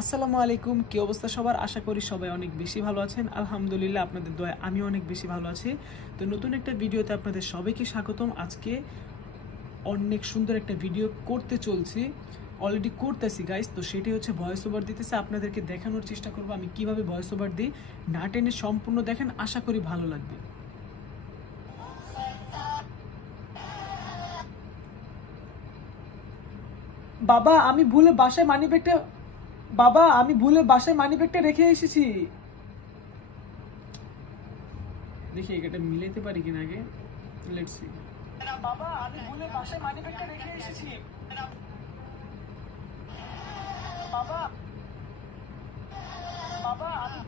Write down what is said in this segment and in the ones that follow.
আসসালামু আলাইকুম, কি অবস্থা সবার? আশা করি সবাই অনেক বেশি ভালো আছেন। আলহামদুলিল্লাহ, আপনাদের দোয়ায় আমিও অনেক বেশি ভালো আছি। তো নতুন একটা ভিডিওতে আপনাদের সবাইকে স্বাগতম। আজকে অনেক সুন্দর একটা ভিডিও করতে চলছি, অলরেডি করতেছি গাইস। তো সেটাই হচ্ছে ভয়েস ওভার দিতেছে, আপনাদেরকে দেখানোর চেষ্টা করবো আমি কিভাবে ভয়েস ওভার দিই। না টেনে সম্পূর্ণ দেখেন, আশা করি ভালো লাগবে। বাবা আমি ভুলে বাসায় মানিব্যাগটা রেখে এসেছি। দেখি এটা মিলাইতে পারি কিনা আগে, লেটস সি। বাবা আমি ভুলে বাসায় মানিব্যাগটা রেখে এসেছি। বাবা বাবা আমি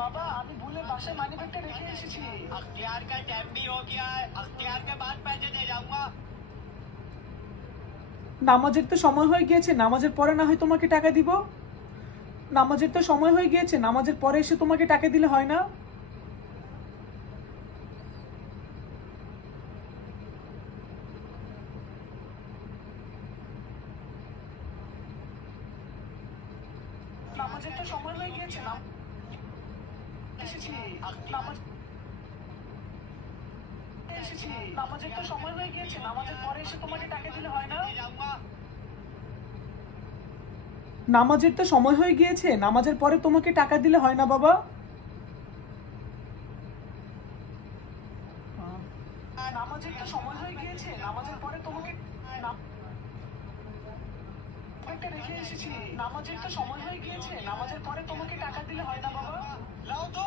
বাবা আমি ভুলে বাসায় মানিব্যাগটা রেখে এসেছি। अख्तियार का टाइम भी हो गया है। अख्तियार के बाद पैसे दे जाऊंगा। নামাজের তো সময় হয়ে গিয়েছে, নামাজের পরে না হয় তোমাকে টাকা দিব। নামাজের তো সময় হয়ে গিয়েছে, নামাজের পরে এসে তোমাকে টাকা দিলে হয় না? নামাজের তো সময় হয়ে গিয়েছে, নামাজের তো সময় হয়ে গিয়েছে, নামাজের পরে এসে তোমাকে টাকা দিলে হয় না? নামাজের তো সময় হয়ে গিয়েছে, নামাজের পরে তোমাকে টাকা দিলে হয় না বাবা? নামাজের তো সময় হয়ে গিয়েছে, নামাজের পরে তোমাকে রেখে এসেছি। নামাজের তো সময় হয়ে গিয়েছে, নামাজের পরে তোমাকে টাকা দিলে হয় না বাবা? लाओ तो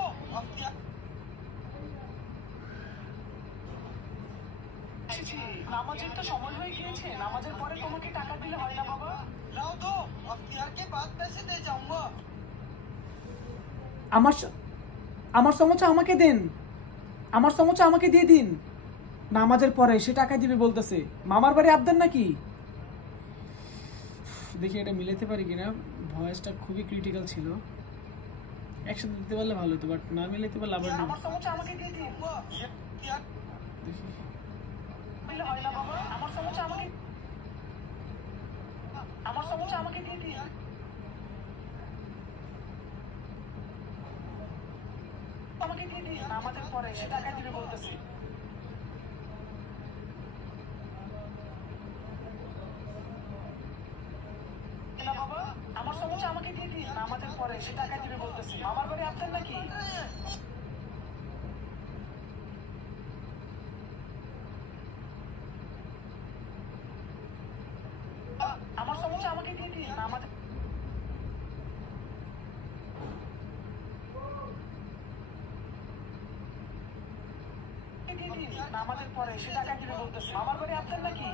নামাজের তো সময় হয়ে গিয়েছে, নামাজের পরে তোমাকে টাকা দিলে হয় না বাবা? लाओ तो अख्तियार के बाद पैसे दे जाऊंगा। আমার আমার সমস্যা আমাকে দেন, আমার সমস্যা আমাকে দিয়ে দিন। নামাজের পরে সে টাকা দিবে বলতেছে, মামার বাড়ি আবদার নাকি? দেখি এটা মিলাতে পারি কিনা। ভয়েসটা খুবই ক্রিটিক্যাল ছিল, একসাথে দিতে পারলে ভালো হতো, বাট না মিলাতে পারলে আবার না। আমার সমস্যা আমাকে দিয়ে দিন। দেখি দিলে হয় না বাবা। আমার সমস্যা আমাকে দিয়ে দিন। আমাকে দিয়ে দিন। নামাজের পরে সে টাকা দিবে বলতেছে। না বাবা, আমার সমস্যা আমাকে দিয়ে দিন। নামাজের পরে সে টাকা দিবে বলতেছে। আমার বাড়ি আপনার নাকি? আমার সমস্যা আমাকে দিয়ে দিন। নামাজের নামাজের পরে সে টাকা দিবে বলতেছে। আমার বাড়ি আপনার নাকি?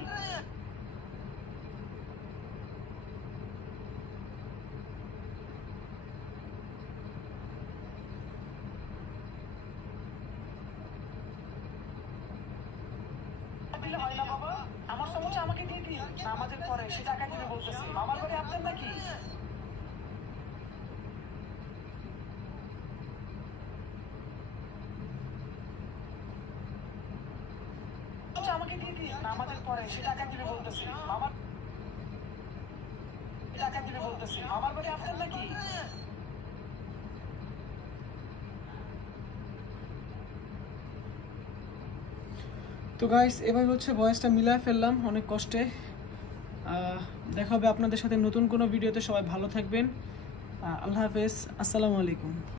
দিলে হয় না বাবা। আমার সমস্যা আমাকে দিয়ে দিন। নামাজের পরে সে টাকা দিবে বলতেছে। আমার বাড়ি আপনার নাকি? আমাকে দিয়ে দিন। নামাজের পরে সে টাকা দিবে বলতেছে। আমার টাকা দিবে বলতেছে। আমার বাড়ি আপনার নাকি? তো গাইস, এভাবে হচ্ছে ভয়েসটা মিলায় ফেললাম অনেক কষ্টে। দেখা হবে আপনাদের সাথে নতুন কোনো ভিডিওতে। সবাই ভালো থাকবেন। আল্লাহ হাফেজ, আসসালামু আলাইকুম।